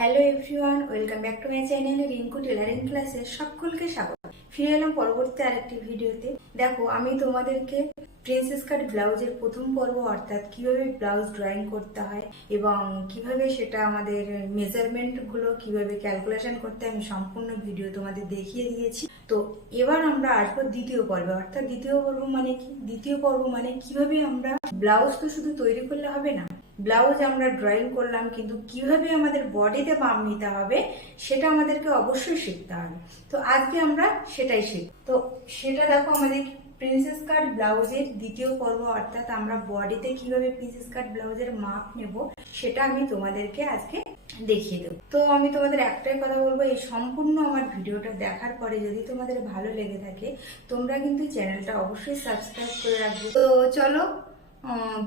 Hello everyone welcome back to my channel Rinku tailoring ক্লাসে সকলকে স্বাগত। ফিরে এলাম পরবর্তী আরেকটি ভিডিওতে। দেখো, আমি তোমাদেরকে প্রিন্সেস কাট ব্লাউজের প্রথম পর্ব, অর্থাৎ কীভাবে ব্লাউজ ড্রয়িং করতে হয় এবং কীভাবে সেটা আমাদের মেজারমেন্টগুলো কীভাবে ক্যালকুলেশন করতে আমি সম্পূর্ণ ভিডিও তোমাদের দেখিয়ে দিয়েছি। তো এবার আমরা আসব দ্বিতীয় পর্বে। অর্থাৎ দ্বিতীয় পর্ব মানে কি? দ্বিতীয় পর্ব মানে কীভাবে আমরা ব্লাউজ তো শুধু তৈরি করলে হবে না ব্লাউজ আমরা ড্রয়িং করলাম, কিন্তু কীভাবে আমাদের বডিতে মাপ নিতে হবে, সেটা আমাদেরকে অবশ্যই শিখতে হবে। তো আজকে আমরা সেটাই শিখ তো সেটা দেখো আমাদের প্রিন্সেস কাট ব্লাউজের দ্বিতীয় পর্ব, অর্থাৎ আমরা বডিতে কীভাবে প্রিন্সেস কাট ব্লাউজের মাপ নেব, সেটা আমি তোমাদেরকে আজকে দেখিয়ে দেবো। তো আমি তোমাদের একটাই কথা বলব, এই সম্পূর্ণ আমার ভিডিওটা দেখার পরে যদি তোমাদের ভালো লেগে থাকে, তোমরা কিন্তু চ্যানেলটা অবশ্যই সাবস্ক্রাইব করে রাখবে। তো চলো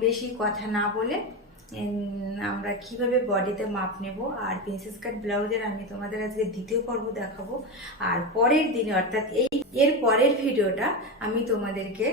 বেশি কথা না বলে আমরা কীভাবে বডিতে মাপ নেব? আর প্রিন্সেস কাট ব্লাউজের আমি তোমাদের আজকে দ্বিতীয় পর্ব দেখাবো। আর পরের দিনে, অর্থাৎ এই, এর পরের ভিডিওটা আমি তোমাদেরকে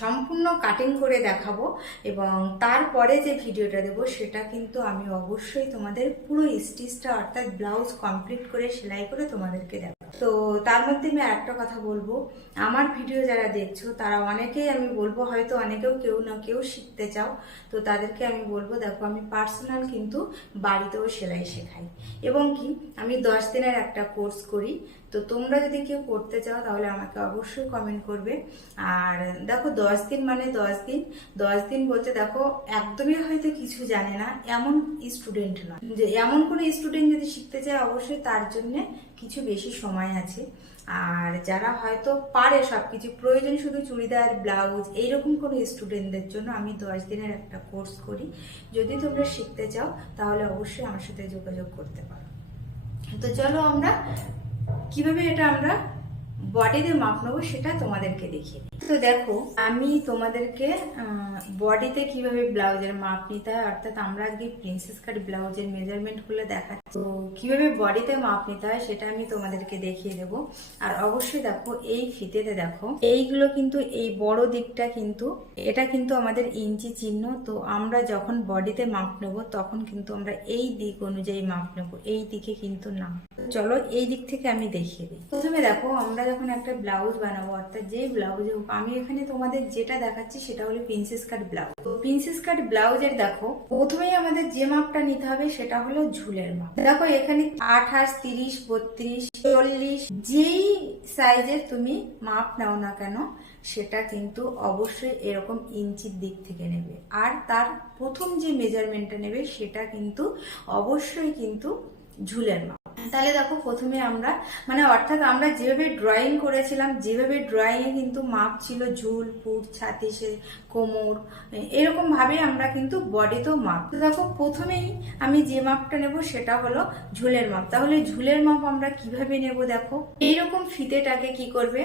সম্পূর্ণ কাটিং করে দেখাবো। এবং তারপরে যে ভিডিওটা দেবো, সেটা কিন্তু আমি অবশ্যই তোমাদের পুরো স্টিচটা অর্থাৎ ব্লাউজ কমপ্লিট করে সেলাই করে তোমাদেরকে দেবো তো তার মধ্যে আমি একটা কথা বলব। আমার ভিডিও যারা দেখছ, তারা অনেকেই আমি বলব, হয়তো অনেকেও কেউ না কেউ শিখতে চাও। তো তাদেরকে আমি বলব, দেখো, আমি পার্সোনাল কিন্তু বাড়িতেও সেলাই শেখাই। এবং কি, আমি দশ দিনের একটা কোর্স করি। তো তোমরা যদি কেউ করতে চাও, তাহলে আমাকে অবশ্যই কমেন্ট করবে। আর দেখো, দশ দিন মানে দশ দিন। দশ দিন বলতে দেখো, একদমই হয়তো কিছু জানে না, এমন স্টুডেন্ট নয়। যে এমন কোনো স্টুডেন্ট যদি শিখতে চায়, অবশ্যই তার জন্যে কিছু বেশি সময় আছে। আর যারা হয়তো পারে সব কিছু প্রয়োজন শুধু চুড়িদার, ব্লাউজ, এইরকম কোনো স্টুডেন্টদের জন্য আমি দশ দিনের একটা কোর্স করি। যদি তোমরা শিখতে চাও, তাহলে অবশ্যই আমার সাথে যোগাযোগ করতে পারো। তো চলো আমরা, কীভাবে এটা আমরা বডিতে মাপ নেব, সেটা তোমাদেরকে দেখিয়ে দিই। তো দেখো, আমি তোমাদেরকে বডিতে কীভাবে ব্লাউজের মাপ নিতে হয়, অর্থাৎ আমরা আজকে প্রিন্সেস কাট ব্লাউজের মেজারমেন্টগুলো দেখাচ্ছি তো কীভাবে বডিতে মাপ নিতে হয়, সেটা আমি তোমাদেরকে দেখিয়ে দেব। আর অবশ্যই দেখো, এই ফিতেতে দেখো, এইগুলো কিন্তু, এই বড় দিকটা কিন্তু, এটা কিন্তু আমাদের ইঞ্চি চিহ্ন। তো আমরা যখন বডিতে মাপ নেব, তখন কিন্তু আমরা এই দিক অনুযায়ী মাপ নেব, এই দিকে কিন্তু না। চলো, এই দিক থেকে আমি দেখিয়ে দিই। প্রথমে দেখো, আমরা যখন একটা ব্লাউজ বানাবো, অর্থাৎ যে ব্লাউজে হোক, আমি এখানে তোমাদের যেটা দেখাচ্ছি সেটা হলো প্রিন্সেস কাট ব্লাউজ। তো প্রিন্সেস কাট ব্লাউজের দেখো, প্রথমেই আমাদের যে মাপটা নিতে হবে সেটা হলো ঝুলের মাপ। দেখো এখানে আঠাশ, তিরিশ, বত্রিশ, চল্লিশ, যেই সাইজের তুমি মাপ নাও না কেন, সেটা কিন্তু অবশ্যই এরকম ইঞ্চির দিক থেকে নেবে। আর তার প্রথম যে মেজারমেন্টটা নেবে, সেটা কিন্তু অবশ্যই কিন্তু ঝুলের মাপ। তাহলে দেখো প্রথমে আমরা মানে অর্থাৎ আমরা যেভাবে ড্রয়িং করেছিলাম, যেভাবে ড্রয়িং এ কিন্তু মাপ ছিল ঝুল, পুট, ছাতি, সে কোমর, এরকম ভাবে আমরা কিন্তু বডিতেও মাপ। তো দেখো প্রথমেই আমি যে মাপটা নেব সেটা হলো ঝুলের মাপ। তাহলে ঝুলের মাপ আমরা কীভাবে নেব দেখো? এইরকম ফিতেটাকে কি করবে?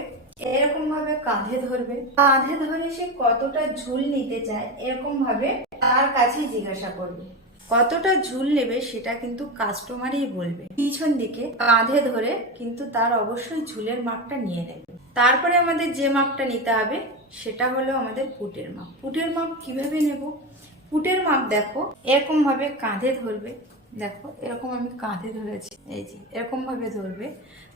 এরকম ভাবে কাঁধে ধরবে। কাঁধে ধরে সে কতটা ঝুল নিতে চায়, এরকম ভাবে তার কাছেই জিজ্ঞাসা করবে। কতটা ঝুল নেবে সেটা কিন্তু কাস্টমারই বলবে। পিছন দিকে কাঁধে ধরে কিন্তু তার অবশ্যই ঝুলের মাপটা নিয়ে নেবে। তারপরে আমাদের যে মাপটা নিতে হবে, সেটা হলো আমাদের পুটের মাপ পুটের মাপ কীভাবে নেব? পুটের মাপ দেখো, এরকম ভাবে কাঁধে ধরবে। দেখো, এরকম আমি কাঁধে ধরেছি। এই যে, এরকম ভাবে ধরবে।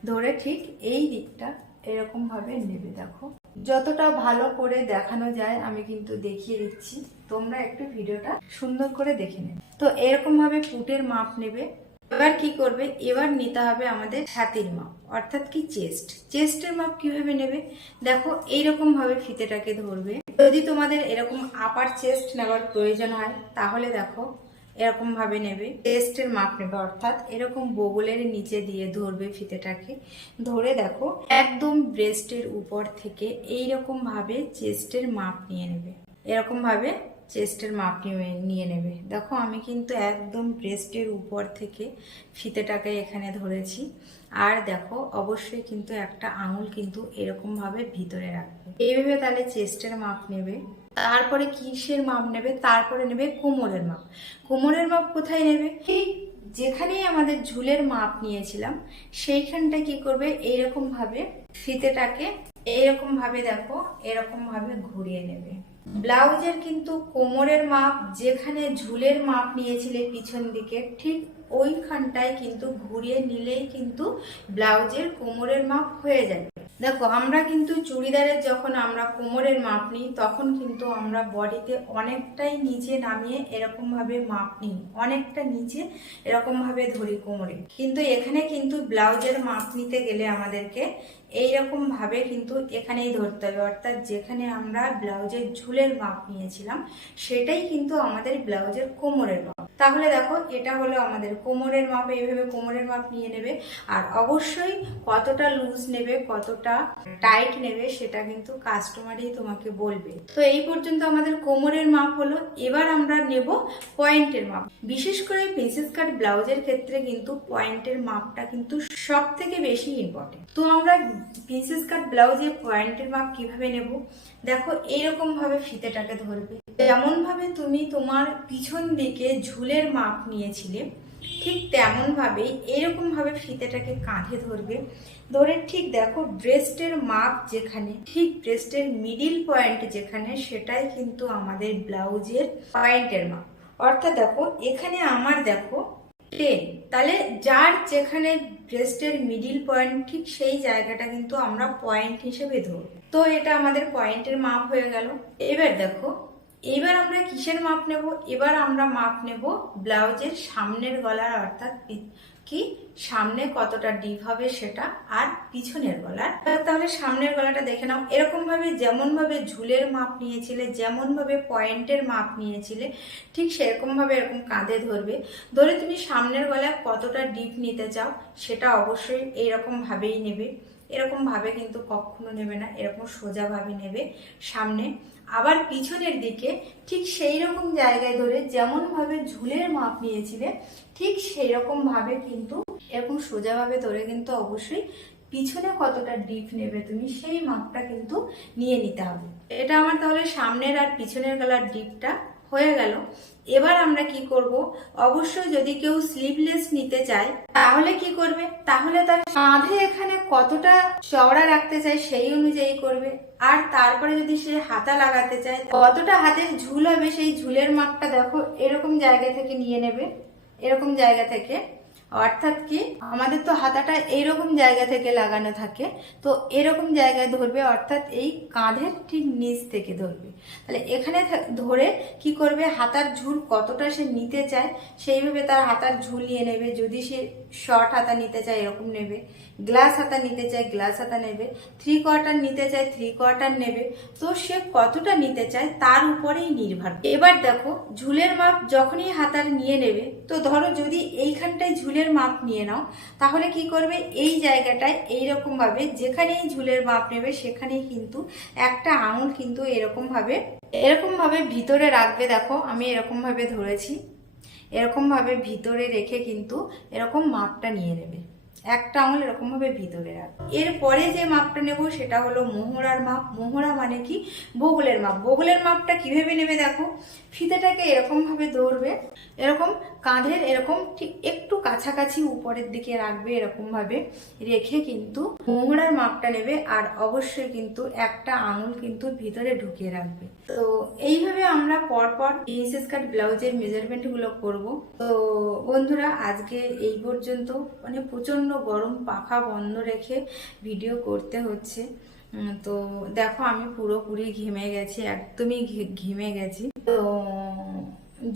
ধরে ঠিক এই দিকটা এরকম ভাবে নেবে, দেখো। যতটা ভালো করে দেখানো যায়, আমি কিন্তু দেখিয়ে দিচ্ছি। তোমরা একটু ভিডিওটা সুন্দর করে দেখে নেবে। তো এরকম ভাবে পুটের মাপ নেবে। এবার কি করবে? এবার নিতে হবে আমাদের ছাতির মাপ, অর্থাৎ কি চেস্ট। চেস্টের মাপ কীভাবে নেবে? দেখো এইরকম ভাবে ফিতেটাকে ধরবে। যদি তোমাদের এরকম আপার চেস্ট নেওয়ার প্রয়োজন হয়, তাহলে দেখো এরকম ভাবে নেবে। চেস্টের মাপ নেবে, অর্থাৎ এরকম বগলের নিচে দিয়ে ধরবে ফিতেটাকে। ধরে দেখো, একদম ব্রেস্টের উপর থেকে এইরকম ভাবে চেস্টের মাপ নিয়ে নেবে। এরকম ভাবে চেস্টের মাপ নিয়ে নেবে। দেখো, আমি কিন্তু একদম ব্রেস্টের উপর থেকে ফিতেটাকে এখানে ধরেছি। আর দেখো, অবশ্যই কিন্তু একটা আঙুল কিন্তু এরকম ভাবে ভিতরে রাখবে। এইভাবে তাহলে চেস্টের মাপ নেবে। তারপরে কিসের মাপ নেবে? তারপরে নেবে কোমরের মাপ। কোমরের মাপ কোথায় নেবে? ঠিক যেখানেই আমাদের ঝুলের মাপ নিয়েছিলাম, সেইখানটা কি করবে? এইরকম ভাবে ফিতেটাকে এরকম ভাবে দেখো এরকম ভাবে ঘুরিয়ে নেবে। ব্লাউজের কিন্তু কোমরের মাপ, যেখানে ঝুলের মাপ নিয়েছিলে পিছন দিকে, ঠিক ওইখানটায় কিন্তু ঘুরিয়ে নিলেই কিন্তু ব্লাউজের কোমরের মাপ হয়ে যাবে দেখো, আমরা কিন্তু চুড়িদারের যখন আমরা কোমরের মাপ নিই, তখন কিন্তু আমরা বডিতে অনেকটাই নিচে নামিয়ে এরকমভাবে মাপ নিই। অনেকটা নিচে এরকমভাবে ধরি কোমরে। কিন্তু এখানে কিন্তু ব্লাউজের মাপ নিতে গেলে আমাদেরকে এইরকম ভাবে কিন্তু এখানেই ধরতে হবে। অর্থাৎ যেখানে আমরা ব্লাউজের ঝুলের মাপ নিয়েছিলাম, সেটাই কিন্তু আমাদের ব্লাউজের কোমরের মাপ। তাহলে দেখো, এটা হলো আমাদের কোমরের মাপ, এইভাবে কোমরের মাপ নিয়ে নেবে। আর অবশ্যই কতটা লুজ নেবে, কতটা টাইট নেবে সেটা কিন্তু কাস্টমারই তোমাকে বলবে। তো এই পর্যন্ত আমাদের কোমরের মাপ হলো, এবার আমরা নেব পয়েন্টের মাপ। বিশেষ করে প্রিন্সেস কাট ব্লাউজের ক্ষেত্রে কিন্তু পয়েন্টের মাপটা কিন্তু সব থেকে বেশি ইম্পর্টেন্ট তো আমরা প্রিন্সেস কাট ব্লাউজের পয়েন্টের মাপ কীভাবে নেব? দেখো এইরকম ভাবে ফিতেটাকে ধরবে। যেমন ভাবে তুমি তোমার পিছন দিকে ঝুলের মাপ নিয়েছিলে ঠিক তেমন এরকমভাবে ফিতেটাকে কাঁধে ধরবে। ধরে ঠিক দেখো ব্রেস্টের মাপ যেখানে, ঠিক ব্রেস্টের মিডিল পয়েন্ট যেখানে, সেটাই কিন্তু আমাদের ব্লাউজের পয়েন্টের মাপ অর্থাৎ দেখো, এখানে আমার দেখো টেন তাহলে যার যেখানে ব্রেস্টের মিডিল পয়েন্ট ঠিক সেই জায়গাটা কিন্তু আমরা পয়েন্ট হিসেবে ধরব। তো এটা আমাদের পয়েন্টের মাপ হয়ে গেল। এবার দেখো এবার আমরা কিসের মাপ নেব? এবার আমরা মাপ নেব ব্লাউজের সামনের গলার, অর্থাৎ কি? সামনে কতটা ডিপ হবে সেটা আর পিছনের গলার। তাহলে সামনের গলাটা দেখে নাও। এরকম ভাবে যেমন ভাবে ঝুলের মাপ নিয়েছিলে যেমন ভাবে পয়েন্টের মাপ নিয়েছিলে, ঠিক সেরকম ভাবে এরকম কাঁধে ধরবে। ধরে তুমি সামনের গলায় কতটা ডিপ নিতে চাও, সেটা অবশ্যই এইরকম ভাবেই নেবে। এরকম ভাবে কিন্তু কখনো নেবে না, এরকম সোজা ভাবে নেবে সামনে। আবার পিছনের দিকে ঠিক সেই রকম জায়গায় ধরে যেমন ভাবে ঝুলের মাপ নিয়েছিলে, ঠিক সেই রকম ভাবে কিন্তু এরকম সোজাভাবে ধরে কিন্তু অবশ্যই পিছনে কতটা ডিপ নেবে তুমি সেই মাপটা কিন্তু নিয়ে নিতে হবে। এটা আমার তাহলে সামনের আর পিছনের গলার ডিপটা হয়ে গেল। এবার আমরা কি করব? অবশ্যই যদি কেউ স্লিভলেস নিতে চায়, তাহলে কি করবে? তাহলে তার কাঁধে এখানে কতটা চওড়া রাখতে চায় সেই অনুযায়ী করবে। আর তারপরে যদি সে হাতা লাগাতে চায়, কতটা হাতের ঝুল হবে সেই ঝুলের মাপটা দেখো, এরকম জায়গা থেকে নিয়ে নেবে। এরকম জায়গা থেকে অর্থাৎ কি? আমাদের তো হাতাটা এইরকম জায়গা থেকে লাগানো থাকে, তো এরকম জায়গায় ধরবে, অর্থাৎ এই কাঁধের ঠিক নিচ থেকে ধরবে। তাহলে এখানে ধরে কি করবে? হাতার ঝুল কতটা সে নিতে চায়, সেইভাবে তার হাতার ঝুল নিয়ে নেবে। যদি সে শর্ট হাতা নিতে চায়, এরকম নেবে। গ্লাস হাতা নিতে চায়, গ্লাস হাতা নেবে থ্রি কোয়ার্টার নিতে চায় থ্রি কোয়ার্টার নেবে। তো সে কতটা নিতে চায় তার উপরেই নির্ভর। এবার দেখো, ঝুলের মাপ যখনই হাতার নিয়ে নেবে, তো ধরো যদি এইখানটায় ঝুলের মাপ নিয়ে নাও, তাহলে কি করবে? এই জায়গাটায় এইরকম ভাবে যেখানেই ঝুলের মাপ নেবে, সেখানেই কিন্তু একটা আঙুল কিন্তু এরকম ভাবে এরকম ভাবে ভিতরে রাখবে। দেখো, আমি এরকম ভাবে ধরেছি। এরকম ভাবে ভিতরে রেখে কিন্তু এরকম মাপটা নিয়ে নেবে। একটা আঙুল এরকম ভাবে ভিতরে রাখবে এরপরে যে মাপটা নেব সেটা হলো মোহরার মাপ। মোহরা মানে কি? বগলের মাপ। বগলের মাপটা কীভাবে নেবে দেখো? ফিতেটাকে এরকম ভাবে ধরবে। এরকম কাঁধের এরকম ঠিক একটু কাছাকাছি উপরের দিকে রাখবে এরকম ভাবে রেখে কিন্তু মোহরার মাপটা নেবে আর অবশ্যই কিন্তু একটা আঙুল কিন্তু ভিতরে ঢুকিয়ে রাখবে। তো এইভাবে আমরা পরপর প্রিন্সেস কাট ব্লাউজের মেজারমেন্টগুলো করব। তো বন্ধুরা, আজকে এই পর্যন্ত। মানে প্রচণ্ড গরম পাখা বন্ধ রেখে ভিডিও করতে হচ্ছে। তো দেখো আমি পুরোপুরি ঘেমে গেছি, একদমই ঘেমে গেছি। তো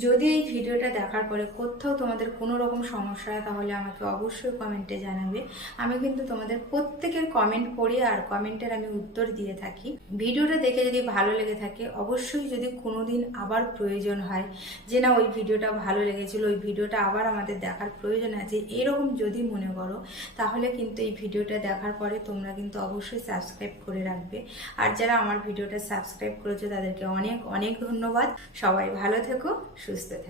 যদি এই ভিডিওটা দেখার পরে কোথাও তোমাদের কোনো রকম সমস্যা হয়, তাহলে আমাকে অবশ্যই কমেন্টে জানাবে। আমি কিন্তু তোমাদের প্রত্যেকের কমেন্ট পড়ি আর কমেন্টের আমি উত্তর দিয়ে থাকি। ভিডিওটা দেখে যদি ভালো লেগে থাকে, অবশ্যই যদি কোনো দিন আবার প্রয়োজন হয় যে না, ওই ভিডিওটা ভালো লেগেছিল, ওই ভিডিওটা আবার আমাদের দেখার প্রয়োজন আছে, এরকম যদি মনে করো, তাহলে কিন্তু এই ভিডিওটা দেখার পরে তোমরা কিন্তু অবশ্যই সাবস্ক্রাইব করে রাখবে। আর যারা আমার ভিডিওটা সাবস্ক্রাইব করেছ, তাদেরকে অনেক অনেক ধন্যবাদ। সবাই ভালো থেকো। সুস্থ থেকো